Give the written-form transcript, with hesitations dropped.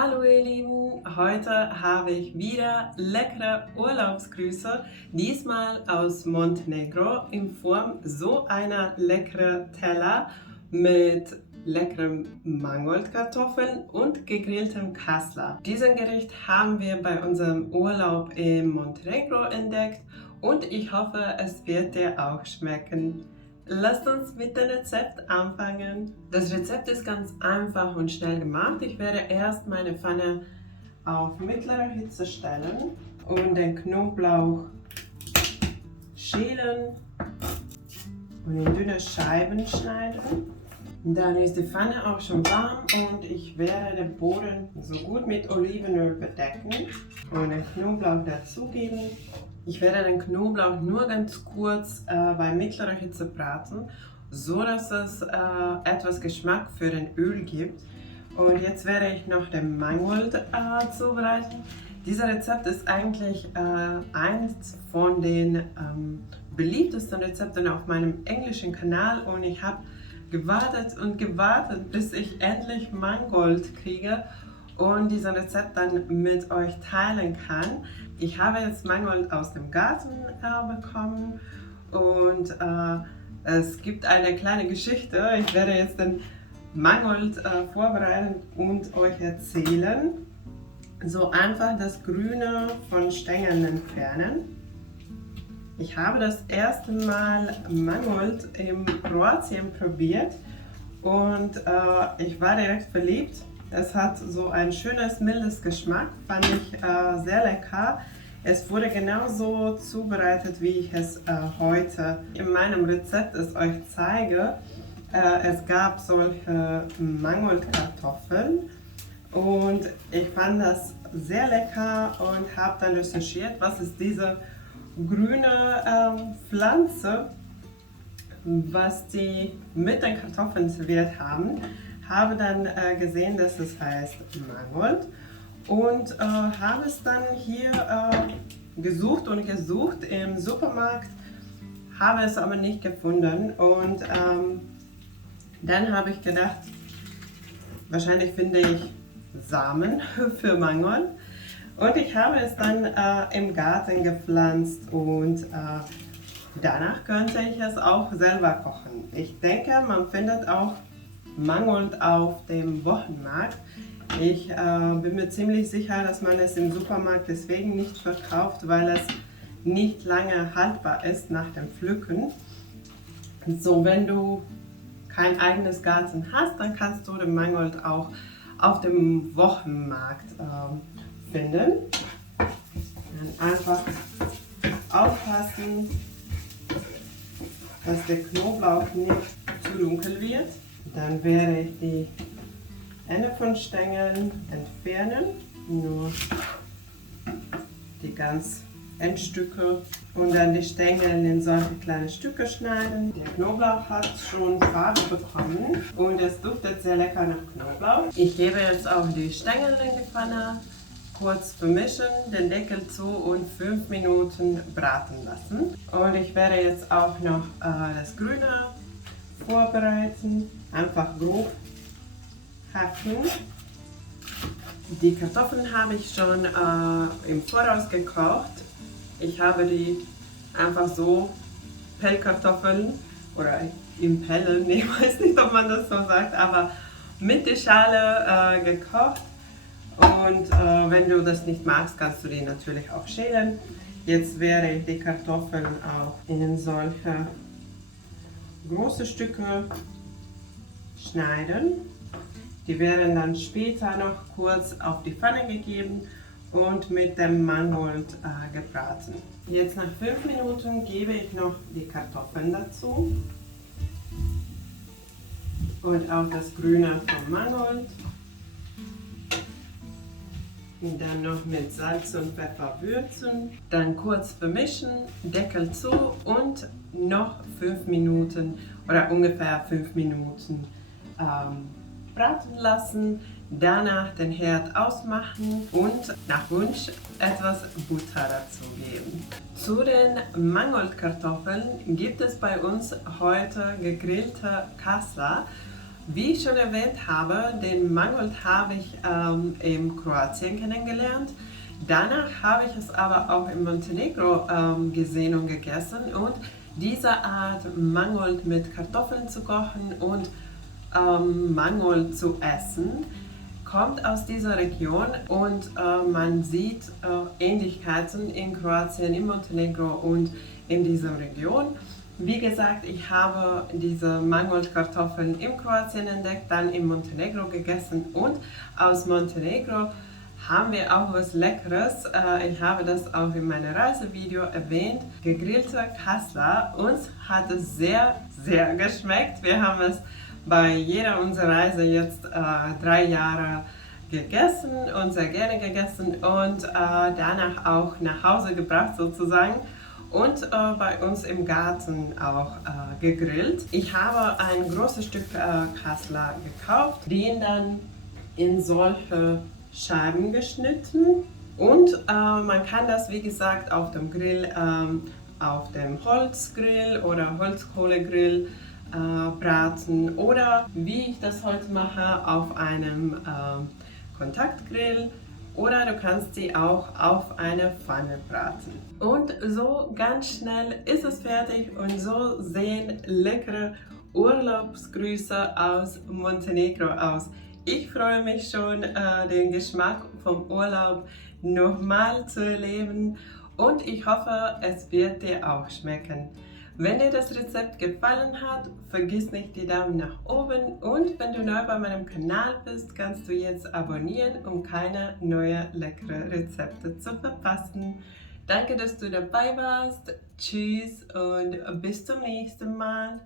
Hallo ihr Lieben, heute habe ich wieder leckere Urlaubsgrüße, diesmal aus Montenegro in Form so einer leckeren Teller mit leckeren Mangoldkartoffeln und gegrilltem Kassler. Diesen Gericht haben wir bei unserem Urlaub in Montenegro entdeckt und ich hoffe, es wird dir auch schmecken. Lasst uns mit dem Rezept anfangen. Das Rezept ist ganz einfach und schnell gemacht. Ich werde erst meine Pfanne auf mittlere Hitze stellen und den Knoblauch schälen und in dünne Scheiben schneiden. Dann ist die Pfanne auch schon warm und ich werde den Boden so gut mit Olivenöl bedecken und den Knoblauch dazugeben. Ich werde den Knoblauch nur ganz kurz bei mittlerer Hitze braten, so dass es etwas Geschmack für den Öl gibt. Und jetzt werde ich noch den Mangold zubereiten. Dieses Rezept ist eigentlich eins von den beliebtesten Rezepten auf meinem englischen Kanal und ich habe gewartet und gewartet, bis ich endlich Mangold kriege und dieses Rezept dann mit euch teilen kann. Ich habe jetzt Mangold aus dem Garten bekommen und es gibt eine kleine Geschichte. Ich werde jetzt den Mangold vorbereiten und euch erzählen. So einfach das Grüne von Stängeln entfernen. Ich habe das erste Mal Mangold in Kroatien probiert und ich war direkt verliebt. Es hat so ein schönes, mildes Geschmack, fand ich sehr lecker. Es wurde genauso zubereitet, wie ich es heute in meinem Rezept es euch zeige. Es gab solche Mangoldkartoffeln und ich fand das sehr lecker und habe dann recherchiert, was ist diese grüne Pflanze, was die mit den Kartoffeln serviert haben. Habe dann gesehen, dass es heißt Mangold und habe es dann hier gesucht und gesucht im Supermarkt, habe es aber nicht gefunden und dann habe ich gedacht, wahrscheinlich finde ich Samen für Mangold und ich habe es dann im Garten gepflanzt und danach könnte ich es auch selber kochen. Ich denke, man findet auch Mangold auf dem Wochenmarkt. Ich bin mir ziemlich sicher, dass man es im Supermarkt deswegen nicht verkauft, weil es nicht lange haltbar ist nach dem Pflücken. So, wenn du kein eigenes Garten hast, dann kannst du den Mangold auch auf dem Wochenmarkt finden. Dann einfach aufpassen, dass der Knoblauch nicht zu dunkel wird. Dann werde ich die Ende von Stängeln entfernen, nur die ganz Endstücke und dann die Stängel in solche kleine Stücke schneiden. Der Knoblauch hat schon Farbe bekommen und es duftet sehr lecker nach Knoblauch. Ich gebe jetzt auch die Stängel in die Pfanne, kurz bemischen, den Deckel zu und 5 Minuten braten lassen. Und ich werde jetzt auch noch das Grüne vorbereiten, einfach grob hacken. Die Kartoffeln habe ich schon im Voraus gekocht. Ich habe die einfach so Pellkartoffeln oder im Pellen, ich weiß nicht, ob man das so sagt, aber mit der Schale gekocht. Und wenn du das nicht magst, kannst du die natürlich auch schälen. Jetzt werde ich die Kartoffeln auch in solche große Stücke schneiden. Die werden dann später noch kurz auf die Pfanne gegeben und mit dem Mangold gebraten. Jetzt nach 5 Minuten gebe ich noch die Kartoffeln dazu und auch das Grüne vom Mangold. Und dann noch mit Salz und Pfeffer würzen, dann kurz vermischen, Deckel zu und noch 5 Minuten oder ungefähr 5 Minuten braten lassen. Danach den Herd ausmachen und nach Wunsch etwas Butter dazu geben. Zu den Mangoldkartoffeln gibt es bei uns heute gegrillte Kassler. Wie ich schon erwähnt habe, den Mangold habe ich in Kroatien kennengelernt. Danach habe ich es aber auch in Montenegro gesehen und gegessen. Und diese Art Mangold mit Kartoffeln zu kochen und Mangold zu essen, kommt aus dieser Region und man sieht Ähnlichkeiten in Kroatien, in Montenegro und in dieser Region. Wie gesagt, ich habe diese Mangold-Kartoffeln in Kroatien entdeckt, dann in Montenegro gegessen und aus Montenegro haben wir auch was Leckeres. Ich habe das auch in meinem Reisevideo erwähnt. Gegrillte Kasla. Uns hat es sehr, sehr geschmeckt. Wir haben es bei jeder unserer Reise jetzt 3 Jahre gegessen und sehr gerne gegessen und danach auch nach Hause gebracht sozusagen und bei uns im Garten auch gegrillt. Ich habe ein großes Stück Kassler gekauft, den dann in solche Scheiben geschnitten und man kann das wie gesagt auf dem Grill, auf dem Holzgrill oder Holzkohlegrill braten oder wie ich das heute mache auf einem Kontaktgrill oder du kannst sie auch auf einer Pfanne braten. Und so ganz schnell ist es fertig und so sehen leckere Urlaubsgrüße aus Montenegro aus. Ich freue mich schon, den Geschmack vom Urlaub nochmal zu erleben und ich hoffe, es wird dir auch schmecken. Wenn dir das Rezept gefallen hat, vergiss nicht die Daumen nach oben und wenn du neu bei meinem Kanal bist, kannst du jetzt abonnieren, um keine neuen leckeren Rezepte zu verpassen. Danke, dass du dabei warst. Tschüss und bis zum nächsten Mal.